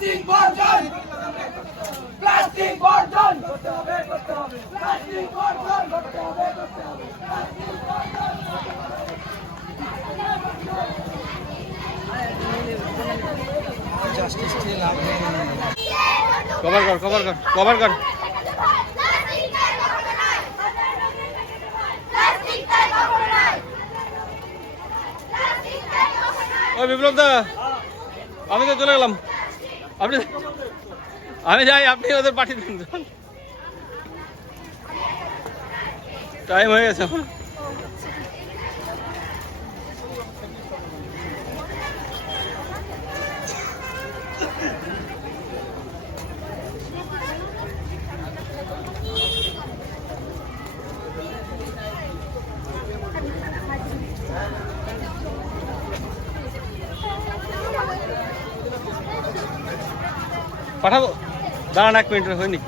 Plastic বর্জন! Plastic বর্জন! Cover কর কভার কর কভার কর। ওই বিপ্লব দা, আমি তো চলে গেলাম। আপনি আমি যাই আপনি ওদের পাঠিয়ে দিন। টাইম হয়ে গেছে। পাঠাবো? দাঁড়ান এক মিনিট হয়নি।